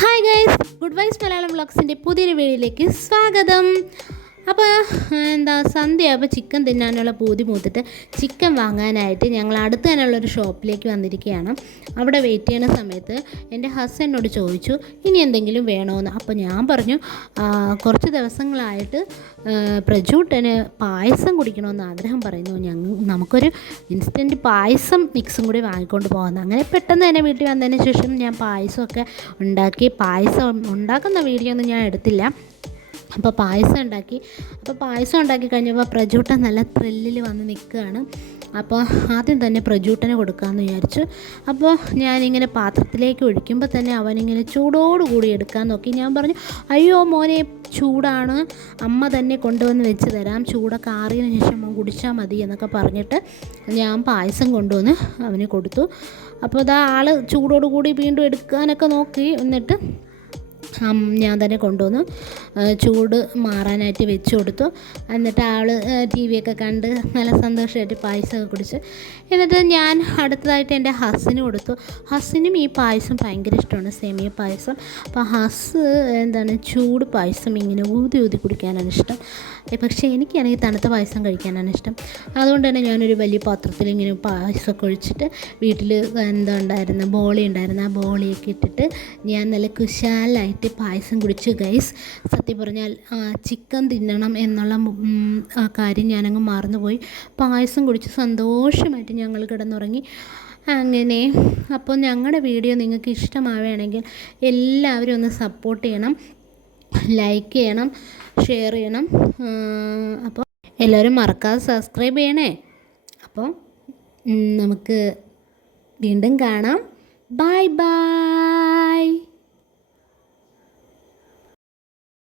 Hi guys good wise Malayalam വ്ളോഗ്സിന്റെ പുതിയൊരു വീഡിയോയിലേക്ക് സ്വാഗതം. അപ്പോൾ എന്താ സന്ധ്യ അപ്പോൾ ചിക്കൻ തിന്നാനുള്ള പൂതി മൂത്തിട്ട് ചിക്കൻ വാങ്ങാനായിട്ട് ഞങ്ങൾ അടുത്ത് തന്നെയുള്ളൊരു ഷോപ്പിലേക്ക് വന്നിരിക്കുകയാണ്. അവിടെ വെയിറ്റ് ചെയ്യുന്ന സമയത്ത് എന്റെ ഹസ്ബൻഡിനോട് ചോദിച്ചു ഇനി എന്തെങ്കിലും വേണമെന്ന് അപ്പോൾ ഞാൻ പറഞ്ഞു കുറച്ച് ദിവസങ്ങളായിട്ട് പ്രജൂട്ടന് പായസം കുടിക്കണമെന്ന് ആഗ്രഹം പറയുന്നു. ഞങ്ങൾ നമുക്കൊരു ഇൻസ്റ്റന്റ് പായസം മിക്സും കൂടി വാങ്ങിക്കൊണ്ട് പോകുന്നത് അങ്ങനെ പെട്ടെന്ന് തന്നെ വീട്ടിൽ വന്നതിന് ശേഷം ഞാൻ പായസമൊക്കെ ഉണ്ടാക്കി പായസം ഉണ്ടാക്കുന്ന വീഡിയോ ഒന്നും ഞാൻ എടുത്തില്ല. അപ്പോൾ പായസം ഉണ്ടാക്കി. അപ്പോൾ പായസം ഉണ്ടാക്കി കഴിഞ്ഞപ്പോൾ പ്രജൂട്ടൻ നല്ല ത്രില്ലിൽ വന്ന് നിൽക്കുകയാണ്. അപ്പോൾ ആദ്യം തന്നെ പ്രജൂട്ടന് കൊടുക്കാമെന്ന് വിചാരിച്ചു. അപ്പോൾ ഞാനിങ്ങനെ പാത്രത്തിലേക്ക് ഒഴിക്കുമ്പോൾ തന്നെ അവനിങ്ങനെ ചൂടോടുകൂടി എടുക്കാൻ നോക്കി. ഞാൻ പറഞ്ഞു അയ്യോ മോനെ ചൂടാണ്. അമ്മ തന്നെ കൊണ്ടുവന്ന് വെച്ച് തരാം. ചൂടൊക്കെ ആറിയതിന് ശേഷം മോൻ കുടിച്ചാൽ മതി എന്നൊക്കെ പറഞ്ഞിട്ട് ഞാൻ പായസം കൊണ്ടുവന്ന് അവന് കൊടുത്തു. അപ്പോൾ ഇതാ ആൾ ചൂടോടുകൂടി വീണ്ടും എടുക്കാനൊക്കെ നോക്കി. എന്നിട്ട് ഞാൻ തന്നെ കൊണ്ടുവന്നു. ചൂട് മാറാനായിട്ട് വെച്ച് കൊടുത്തു. എന്നിട്ട് ആൾ ടി ഒക്കെ കണ്ട് നല്ല സന്തോഷമായിട്ട് പായസമൊക്കെ കുടിച്ച്. എന്നിട്ട് ഞാൻ അടുത്തതായിട്ട് എന്റെ ഹസ്സിന് കൊടുത്തു. ഹസ്സിനും ഈ പായസം ഭയങ്കര ഇഷ്ടമാണ് സേമിയ പായസം. അപ്പോൾ ഹസ് എന്താണ് ചൂട് പായസം ഇങ്ങനെ ഊതി ഊതി കുടിക്കാനാണ് ഇഷ്ടം. പക്ഷേ എനിക്കാണെങ്കിൽ തണുത്ത പായസം കഴിക്കാനാണ് ഇഷ്ടം. അതുകൊണ്ട് തന്നെ ഞാനൊരു വലിയ പാത്രത്തിൽ ഇങ്ങനെ പായസമൊക്കെ ഒഴിച്ചിട്ട് വീട്ടിൽ എന്താ ഉണ്ടായിരുന്ന ബോളി ഉണ്ടായിരുന്നു ആ ബോളിയൊക്കെ ഇട്ടിട്ട് ഞാൻ നല്ല കുശാലായിട്ട് പായസം കുടിച്ചു. ഗൈസ് സത്യം പറഞ്ഞാൽ ചിക്കൻ തിന്നണം എന്നുള്ള കാര്യം ഞാനങ്ങ് മറന്നുപോയി. പായസം കുടിച്ച് സന്തോഷമായിട്ട് ഞങ്ങൾ കിടന്നുറങ്ങി. അങ്ങനെ അപ്പോൾ ഞങ്ങളുടെ വീഡിയോ നിങ്ങൾക്ക് ഇഷ്ടമാവുകയാണെങ്കിൽ എല്ലാവരും ഒന്ന് സപ്പോർട്ട് ചെയ്യണം. ലൈക്ക് ചെയ്യണം ഷെയർ ചെയ്യണം. അപ്പോൾ എല്ലാവരും മറക്കാതെ സബ്സ്ക്രൈബ് ചെയ്യണേ. അപ്പോൾ നമുക്ക് വീണ്ടും കാണാം. Bye by